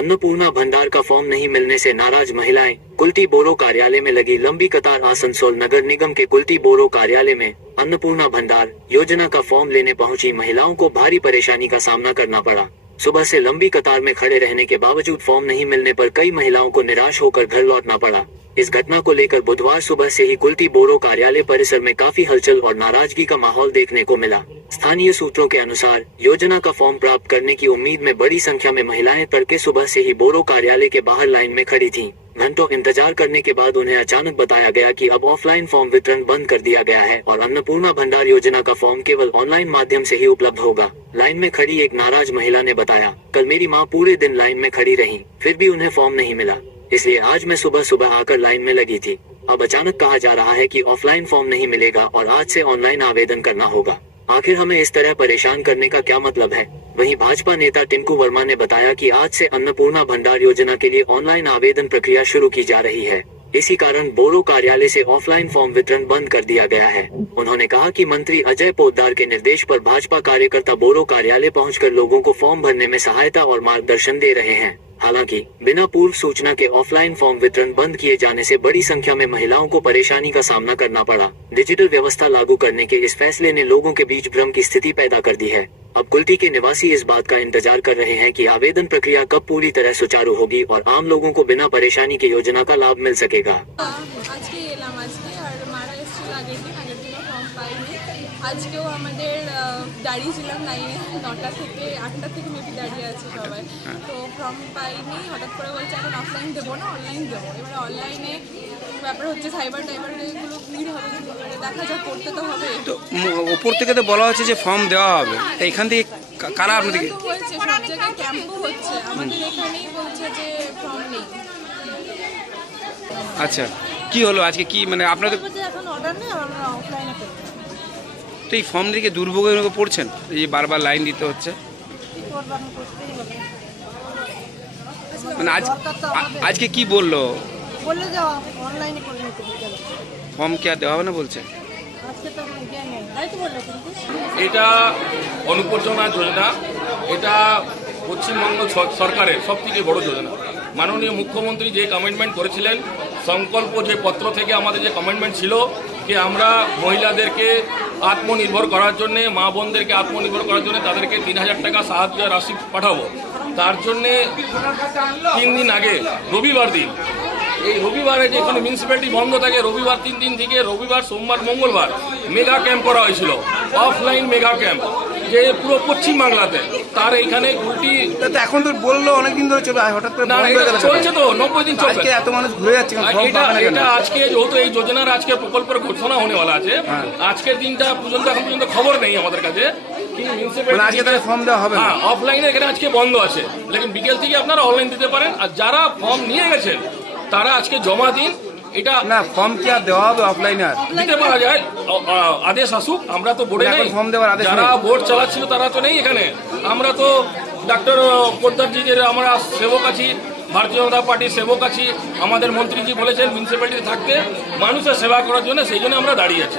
अन्नपूर्णा भंडार का फॉर्म नहीं मिलने से नाराज महिलाएं। कुल्टी बोरो कार्यालय में लगी लंबी कतार। आसनसोल नगर निगम के कुल्टी बोरो कार्यालय में अन्नपूर्णा भंडार योजना का फॉर्म लेने पहुंची महिलाओं को भारी परेशानी का सामना करना पड़ा। सुबह से लंबी कतार में खड़े रहने के बावजूद फॉर्म नहीं मिलने पर कई महिलाओं को निराश होकर घर लौटना पड़ा। इस घटना को लेकर बुधवार सुबह से ही कुल्टी बोरो कार्यालय परिसर में काफी हलचल और नाराजगी का माहौल देखने को मिला। स्थानीय सूत्रों के अनुसार योजना का फॉर्म प्राप्त करने की उम्मीद में बड़ी संख्या में महिलाएं तड़के सुबह से ही बोरो कार्यालय के बाहर लाइन में खड़ी थीं। घंटों इंतजार करने के बाद उन्हें अचानक बताया गया कि अब ऑफलाइन फॉर्म वितरण बंद कर दिया गया है और अन्नपूर्णा भंडार योजना का फॉर्म केवल ऑनलाइन माध्यम से ही उपलब्ध होगा। लाइन में खड़ी एक नाराज महिला ने बताया, कल मेरी मां पूरे दिन लाइन में खड़ी रही, फिर भी उन्हें फॉर्म नहीं मिला, इसलिए आज मैं सुबह सुबह आकर लाइन में लगी थी। अब अचानक कहा जा रहा है कि ऑफलाइन फॉर्म नहीं मिलेगा और आज से ऑनलाइन आवेदन करना होगा। आखिर हमें इस तरह परेशान करने का क्या मतलब है? वहीं भाजपा नेता टिंकू वर्मा ने बताया कि आज से अन्नपूर्णा भंडार योजना के लिए ऑनलाइन आवेदन प्रक्रिया शुरू की जा रही है। इसी कारण बोरो कार्यालय से ऑफलाइन फॉर्म वितरण बंद कर दिया गया है। उन्होंने कहा कि मंत्री अजय पोद्दार के निर्देश पर भाजपा कार्यकर्ता बोरो कार्यालय पहुंचकर लोगों को फॉर्म भरने में सहायता और मार्गदर्शन दे रहे हैं। हालांकि बिना पूर्व सूचना के ऑफलाइन फॉर्म वितरण बंद किए जाने से बड़ी संख्या में महिलाओं को परेशानी का सामना करना पड़ा। डिजिटल व्यवस्था लागू करने के इस फैसले ने लोगों के बीच भ्रम की स्थिति पैदा कर दी है। अब कुल्टी के निवासी इस बात का इंतजार कर रहे हैं कि आवेदन प्रक्रिया कब पूरी तरह सुचारू होगी और आम लोगों को बिना परेशानी के योजना का लाभ मिल सकेगा। আজকেও আমাদের দাঁড়িয়েছিলাম লাইনে 9টা থেকে 8টা থেকে মেবি দাঁড়িয়ে আছে সবাই। তো ফর্ম পাইনি, হঠাৎ করে বলছে এখন অফলাইন দেবো না অনলাইন দেবো। এবারে অনলাইনে ব্যাপার হচ্ছে সাইবার এগুলো ভিড় হবে, এবারে দেখা যাক, করতে তো হবে। তো উপর থেকে তো বলা হচ্ছে যে ফর্ম দেওয়া হবে, তো এখান থেকে কারা আপনাদের হয়েছে সব জায়গায় ক্যাম্পও হচ্ছে, আমাদের এখানেই বলছে যে ফর্ম নেই। আচ্ছা, কি হলো আজকে? কি মানে আপনাদের এখন অর্ডার নেই, আমরা অফলাইনে করব। তো এই ফর্ম দিকে দুর্ভোগের মুখে পড়ছেন, এই বারবার লাইন দিতে হচ্ছে, মানে আজকে কি বললো যে অনলাইনে করে নিতে হবে, ফর্ম কি আর দেওয়া হবে না বলছে? এটা অনুপযোজনা যোজনা, এটা পশ্চিমবঙ্গ সরকারের সবথেকে বড় যোজনা। মাননীয় মুখ্যমন্ত্রী যে কমিটমেন্ট করেছিলেন, সংকল্প যে পত্র থেকে আমাদের যে কমিটমেন্ট ছিল যে আমরা মহিলাদেরকে আত্মনির্ভর করার জন্য, মা বোনদেরকে আত্মনির্ভর করার জন্য তাদেরকে 3000 টাকা সাহায্য রাশি পাঠাবো। তার জন্যে 3 দিন আগে রবিবার দিন, এই রবিবারে যেখানে মিউনিসিপ্যালিটি বন্ধ থাকে, রবিবার 3 দিন থেকে রবিবার, সোমবার, মঙ্গলবার মেগা ক্যাম্প করা হয়েছিল, অফলাইন মেগা ক্যাম্প, যে পুরো পশ্চিমবাংলাতে। তার এইখানে কুল্টি এখন তো বললো অনেকদিন ধরে চলবে, হঠাৎ করে চলছে, তো 90 দিন চলছে। এত মানুষ ঘুরে যাচ্ছে, এটা আজকে যেহেতু এই যোজনার আজকে প্রকল্পের ঘোষণা হনে वाला আছে, আজকের দিনটা পর্যন্ত এখন পর্যন্ত খবর নেই আমাদের কাছে কি মিউনিসিপ্যালিটি ফর্ম দেওয়া হবে। হ্যাঁ, অফলাইনে এখানে আজকে বন্ধ আছে, লেকিন বিকেল থেকে আপনারা অনলাইন দিতে পারেন। আর যারা ফর্ম নিয়ে গেছেন তারা আজকে জমা দিন। এটা না, ফর্ম কি আর দেওয়া হবে? অফলাইনে আর দিতে পারা যায়, আদেশ আসুক। আমরা তো বোর্ডে নেই, ফর্ম দেওয়ার আদেশ যারা বোর্ড চালাচ্ছিল তারা তো নেই এখানে। আমরা তো ডক্টর পোদ্দারজিদের আমরা সেবক আছি, ভারতীয় জনতা পার্টির সেবক আছি। আমাদের মন্ত্রীজি বলেছেন মিউনিসিপ্যালিটিতে থাকতে, মানুষের সেবা করার জন্য, সেই জন্য আমরা দাঁড়িয়ে আছি।